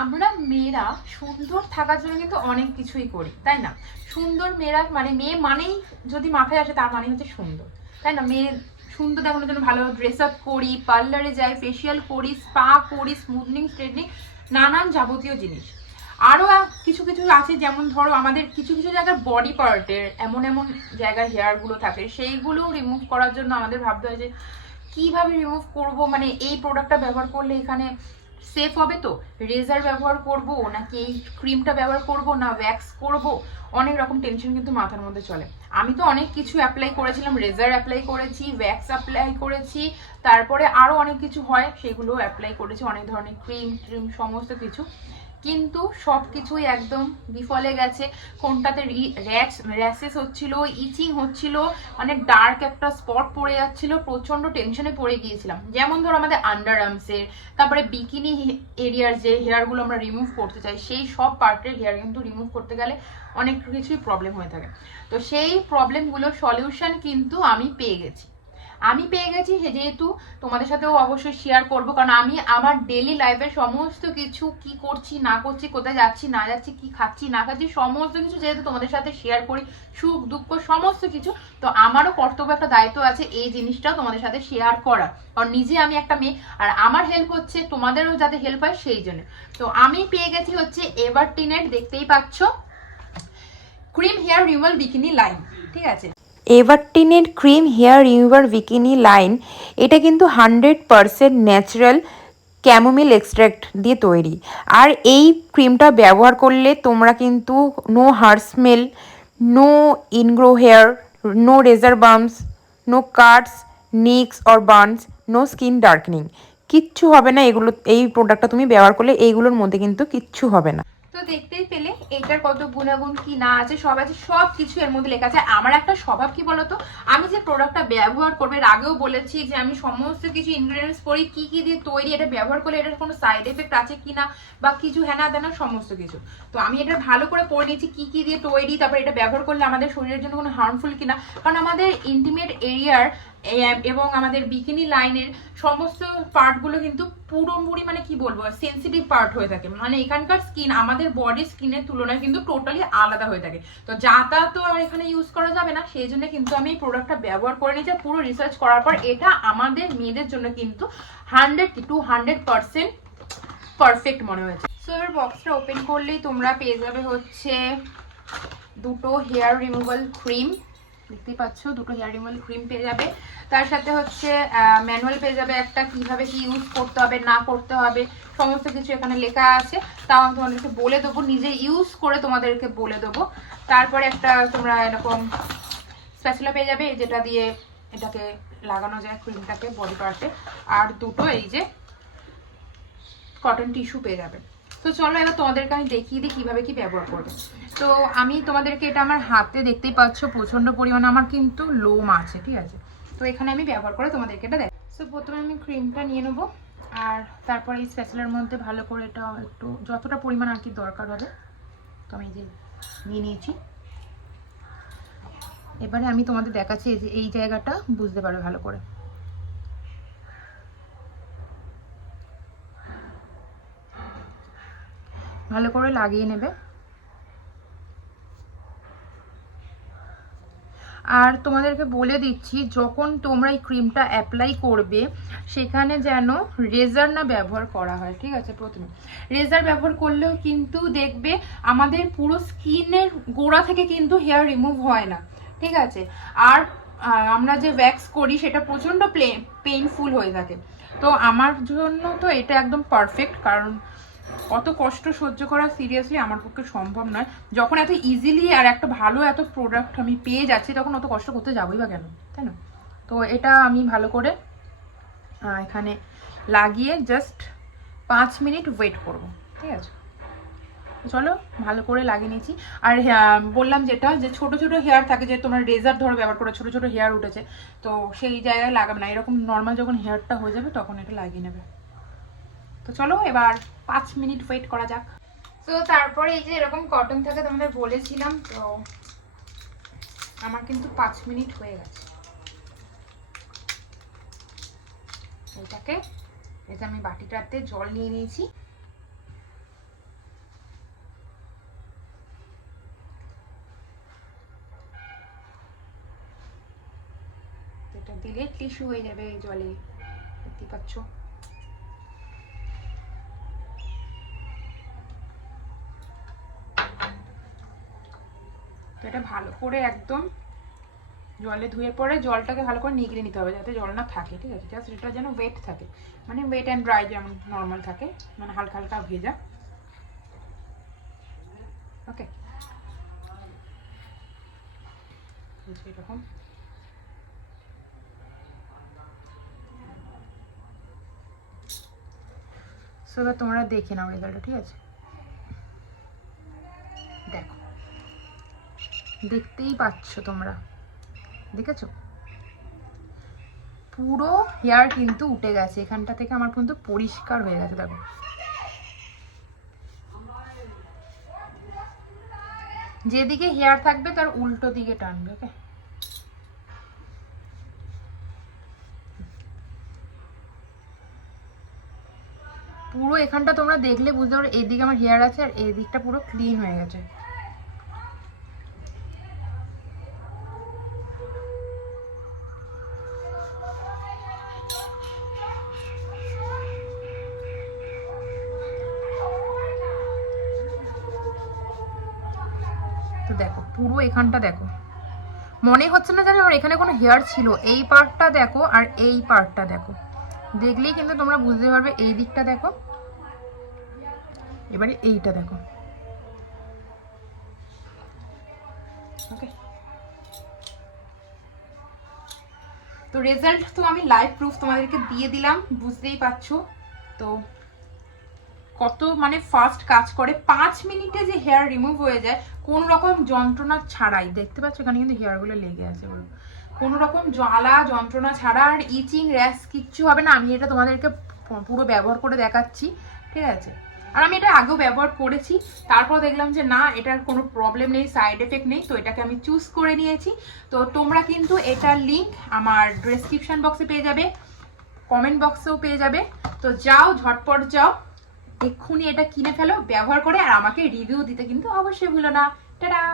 আমরা মেয়েরা সুন্দর থাকার জন্য কিন্তু অনেক কিছুই করি, তাই না? সুন্দর মেয়েরা মানে মেয়ে মানেই যদি মাথায় আসে তার মানে হচ্ছে সুন্দর, তাই না? মেয়ে সুন্দর দেখানোর জন্য ভালো ড্রেস আপ করি, পার্লারে যাই, ফেসিয়াল করি, স্পা করি, স্মুথনিং, স্ট্রেটনিং, নানান যাবতীয় জিনিস। আরও কিছু কিছু আছে, যেমন ধরো আমাদের কিছু কিছু জায়গার বডি পার্টের এমন এমন জায়গার হেয়ারগুলো থাকে, সেইগুলো রিমুভ করার জন্য আমাদের ভাবতে হয় যে কিভাবে রিমুভ করব, মানে এই প্রোডাক্টটা ব্যবহার করলে এখানে সেফ হবে, তো রেজার ব্যবহার করব নাকি এই ক্রিমটা ব্যবহার করব না ওয়্যাক্স করব, অনেক রকম টেনশন কিন্তু মাথার মধ্যে চলে। আমি তো অনেক কিছু অ্যাপ্লাই করেছিলাম, রেজার অ্যাপ্লাই করেছি, ওয়্যাক্স অ্যাপ্লাই করেছি, তারপরে আরও অনেক কিছু হয় সেগুলো অ্যাপ্লাই করেছি, অনেক ধরনের ক্রিম সমস্ত কিছু, কিন্তু সব কিছুই একদম বিফলে গেছে। কোনটাতে র্যাশেস হচ্ছিল, ইচিং হচ্ছিল, মানে ডার্ক একটা স্পট পড়ে যাচ্ছিল, প্রচন্ড টেনশনে পড়ে গিয়েছিলাম। যেমন ধরো আমাদের আন্ডার আর্মসের, তারপরে বিকিনি এরিয়ার যে হেয়ারগুলো আমরা রিমুভ করতে চাই, সেই সব পার্টের হেয়ার কিন্তু রিমুভ করতে গেলে অনেক কিছুই প্রবলেম হয়ে থাকে। তো সেই প্রবলেমগুলোর সলিউশন কিন্তু আমি পেয়ে গেছি। যেহেতু তোমাদের সাথেও অবশ্যই শেয়ার করব, কারণ আমি আমার ডেলি লাইফের সমস্ত কিছু, কি করছি না করছি, কোথায় যাচ্ছি না যাচ্ছি, কি খাচ্ছি না খাচ্ছি, সমস্ত কিছু যেহেতু তোমাদের সাথে শেয়ার করি, সুখ দুঃখ সমস্ত কিছু, তো আমারও কর্তব্য, একটা দায়িত্ব আছে এই জিনিসটাও তোমাদের সাথে শেয়ার করা, কারণ নিজে আমি একটা মেয়ে, আর আমার হেল্প হচ্ছে তোমাদেরও যাতে হেল্প হয় সেই জন্য। তো আমি পেয়ে গেছি হচ্ছে এভারটিনের, দেখতেই পাচ্ছ, cream hair removal bikini line, ঠিক আছে? এভারটিনের cream hair remover bikini line, এটা কিন্তু 100% ন্যাচারাল ক্যামোমিল এক্সট্র্যাক্ট দিয়ে তৈরি। আর এই ক্রিমটা ব্যবহার করলে তোমরা কিন্তু no hard smell, no ingrow hair, no razor bumps, no cuts, nicks or burns, no skin darkening, কিচ্ছু হবে না। এগুলো, এই প্রোডাক্টটা তুমি ব্যবহার করলে এইগুলোর মধ্যে কিন্তু কিচ্ছু হবে না। তো দেখতেই পেলে এটার কত গুণাগুণ কি না আছে, সব আছে, সব কিছু এর মধ্যে লেখা আছে। আমার একটা স্বভাব কি বলতো, আমি যে প্রোডাক্টটা ব্যবহার করবো, এর আগেও বলেছি যে আমি সমস্ত কিছু ইনগ্রেডিয়েন্টস পড়ি, কি কি দিয়ে তৈরি, এটা ব্যবহার করলে এটার কোনো সাইড এফেক্ট আছে কিনা বা কিছু হেনা দেনা সমস্ত কিছু। তো আমি এটা ভালো করে পড়ে নিয়েছি কি কি দিয়ে তৈরি, তারপর এটা ব্যবহার করলে আমাদের শরীরের জন্য কোনো হার্মফুল কিনা, কারণ আমাদের ইন্টিমেট এরিয়ার এবং আমাদের বিকিনি লাইনের সমস্ত পার্টগুলো কিন্তু পুরোপুরি, মানে কি বলবো, সেন্সিটিভ পার্ট হয়ে থাকে। মানে এখানকার স্কিন আমাদের বডি স্কিনের তুলনায় কিন্তু টোটালি আলাদা হয়ে থাকে। তো যাতা তো আর এখানে ইউজ করা যাবে না, সেই জন্য কিন্তু আমি এই প্রোডাক্টটা ব্যবহার করে নিয়েছি। পুরো রিসার্চ করার পর এটা আমাদের মেয়েদের জন্য কিন্তু 100% পারফেক্ট মনে হয়েছে। সো এবার বক্সটা ওপেন করলেই তোমরা পেয়ে যাবে হচ্ছে দুটো হেয়ার রিমুভাল ক্রিম, দেখতেই পাচ্ছ, দুটো হেয়ার রিমুভাল ক্রিম পেয়ে যাবে। তার সাথে হচ্ছে ম্যানুয়াল পেয়ে যাবে একটা, কিভাবে কি ইউজ করতে হবে না করতে হবে সমস্ত কিছু এখানে লেখা আছে। তাও আমি তোমাদেরকে বলে দেবো, নিজে ইউজ করে তোমাদেরকে বলে দেবো। তারপরে একটা তোমরা এরকম স্প্যাচুলা পেয়ে যাবে, যেটা দিয়ে এটাকে লাগানো যায় ক্রিমটাকে বডি পার্টে। আর দুটো এই যে কটন টিস্যু পেয়ে যাবে। তো চলো এবার তোমাদেরকে আমি দেখিয়ে দিই কীভাবে কি ব্যবহার করবে। তো আমি তোমাদেরকে, এটা আমার হাতে দেখতেই পাচ্ছ প্রচণ্ড পরিমাণে আমার কিন্তু লোম আছে, ঠিক আছে? তো এখানে আমি ব্যবহার করে তোমাদেরকে এটা দেখ। সো প্রথমে আমি ক্রিমটা নিয়ে নেবো, আর তারপরে এই স্প্যাচুলার মধ্যে ভালো করে এটা একটু যতটা পরিমাণ আর কি দরকার হবে, তো আমি যে নিয়ে নিয়েছি। এবারে আমি তোমাদের দেখাচ্ছি যে এই জায়গাটা বুঝতে পারবে ভালো করে। ভালো করে লাগিয়ে নেবে। আর তোমাদেরকে বলে দিচ্ছি, যখন তোমরা এই ক্রিমটা অ্যাপ্লাই করবে সেখানে যেন রেজার না ব্যবহার করা হয়, ঠিক আছে? প্রথমে রেজার ব্যবহার করলেও কিন্তু দেখবে আমাদের পুরো স্কিনের গোড়া থেকে কিন্তু হেয়ার রিমুভ হয় না, ঠিক আছে? আর আমরা যে ওয়্যাক্স করি সেটা প্রচণ্ড পেইনফুল হয়ে থাকে। তো আমার জন্য তো এটা একদম পারফেক্ট, কারণ অত কষ্ট সহ্য করা সিরিয়াসলি আমার পক্ষে সম্ভব নয়। যখন এত ইজিলি আর একটা ভালো এত প্রোডাক্ট আমি পেয়ে যাচ্ছি, তখন অত কষ্ট করতে যাবোই বা কেন, তাই না? তো এটা আমি ভালো করে এখানে লাগিয়ে জাস্ট 5 মিনিট ওয়েট করব, ঠিক আছে? চলো ভালো করে লাগিয়ে নিয়েছি। আর বললাম যেটা, যে ছোট ছোট হেয়ার থাকে, যে তোমরা রেজার ধরো ব্যবহার করে ছোট ছোট হেয়ার উঠেছে, তো সেই জায়গায় লাগাবে না, এরকম নর্মাল যখন হেয়ারটা হয়ে যাবে তখন এটা লাগিয়ে নেবে। তো চলো এবার 5 মিনিট ওয়েট করা যাক। তো তারপরে এই যে এরকম কটন থাকে তোমাদের বলেছিলাম, তো আমার কিন্তু 5 মিনিট হয়ে গেছে। এইটাকে, এই যে আমি বাটিটাতে জল নিয়ে নিয়েছি, দিলে টিস্যু হয়ে যাবে জলে, দেখতে পাচ্ছ। তো এটা ভালো করে একদম জলে ধুয়ে পরে জলটাকে ভালো করে নিগড়ে নিতে হবে, যাতে জল না থাকে, ঠিক আছে? জাস্ট এটা যেন ওয়েট থাকে, মানে ওয়েট অ্যান্ড ড্রাই যেমন নর্মাল থাকে, মানে হালকা হালকা ভেজা। ওকে, এরকম সো তোমরা দেখে নাও রেজাল্টটা, ঠিক আছে? দেখো, দেখতেই পাচ্ছ তোমরা, দেখেছো? পুরো হেয়ার কিন্তু উঠে গেছে, এখানটা থেকে আমার কিন্তু পরিষ্কার হয়ে গেছে। দেখো, যেদিকে হেয়ার থাকবে তার উল্টো দিকে টানবে। ওকে, পুরো এখানটা তোমরা দেখলে বুঝতে পারো এইদিকে আমার হেয়ার আছে আর এই দিকটা পুরো ক্লিন হয়ে গেছে। তো দেখো পুরো এখানটা দেখো, মনে হচ্ছে না জানি আমার এখানে কোনো হেয়ার ছিল। এই পার্টটা দেখো আর এই পার্টটা দেখো, দেখলেই কিন্তু তোমরা বুঝতে পারবে। এই দিকটা দেখো, এবারে এইটা দেখো। ওকে, তো রেজাল্ট তো আমি লাইভ প্রুফ তোমাদেরকে দিয়ে দিলাম, বুঝতেই পারছো তো কত মানে ফাস্ট কাজ করে। 5 মিনিটে যে হেয়ার রিমুভ হয়ে যায় কোন রকম যন্ত্রণা ছাড়াই। দেখতে পাচ্ছ এখানে কিন্তু হেয়ারগুলো লেগে আছে, বলো, কোনো রকম জ্বালা যন্ত্রণা ছাড়া, আর ইচিং র্যাশ কিচ্ছু হবে না। আমি এটা তোমাদেরকে পুরো ব্যবহার করে দেখাচ্ছি, ঠিক আছে? আর আমি এটা আগেও ব্যবহার করেছি, তারপর দেখলাম যে না, এটার কোনো প্রবলেম নেই, সাইড এফেক্ট নেই, তো এটাকে আমি চুজ করে নিয়েছি। তো তোমরা কিন্তু এটার লিঙ্ক আমার ডেসক্রিপশন বক্সে পেয়ে যাবে, কমেন্ট বক্সেও পেয়ে যাবে। তো যাও, ঝটপট যাও, এক্ষুনি এটা কিনে ফেলো, ব্যবহার করে, আর আমাকে রিভিউ দিতে কিন্তু অবশ্যই ভুলো না। টাটা।